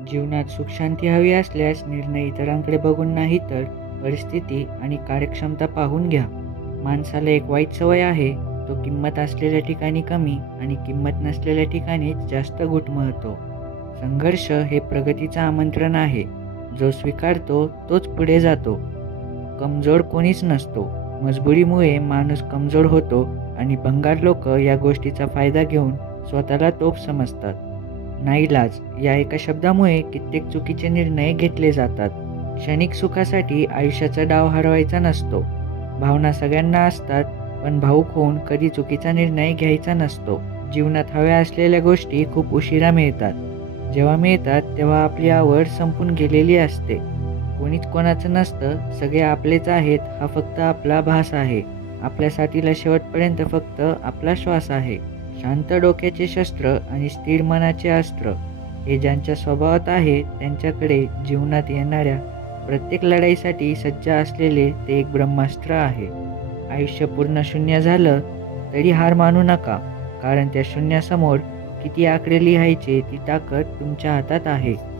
जीवनात सुख शांती हवी असल्यास निर्णय इतरांकडे बघून नाही तर परिस्थिती आणि कार्यक्षमता पाहून घ्या. माणसाला एक वाईट सवय आहे, तो किंमत असलेल्या ठिकाणी कमी आणि किंमत नसलेल्या ठिकाणी जास्त घुटमळतो. संघर्ष हे प्रगतीचं आमंत्रण आहे. जो स्वीकारतो तोच पुढे जातो. कमजोर कोणीच नसतो. मजबुरीमुळे माणूस कमजोर होतो आणि भंगार लोक या गोष्टीचा फायदा घेऊन स्वतःला तोफ समजतात. नाईलाज या एका शब्दामुळे कित्येक चुकीचे निर्णय घेतले जातात. क्षणिक सुखासाठी आयुष्याचा डाव हरवायचा नसतो. भावना सगळ्यांना असतात, पण भावूक होऊन कधी चुकीचा निर्णय घ्यायचा नसतो. जीवनात हव्या असलेल्या गोष्टी खूप उशिरा मिळतात. जेव्हा मिळतात तेव्हा आपली आवड संपून गेलेली असते. कोणीच कोणाचं नसतं, सगळे आपलेच आहेत हा फक्त आपला भास आहे. आपल्या साथीला शेवटपर्यंत फक्त आपला श्वास आहे. शांत डोक्याचे शस्त्र आणि स्थिर मनाचे अस्त्र हे ज्यांच्या स्वभावात आहे त्यांच्याकडे जीवनात येणाऱ्या प्रत्येक लढाईसाठी सज्ज असलेले ते एक ब्रह्मास्त्र आहे. आयुष्य पूर्ण शून्य झालं तरी हार मानू नका, कारण त्या शून्यासमोर किती आकडे लिहायचे ती ताकद तुमच्या हातात आहे.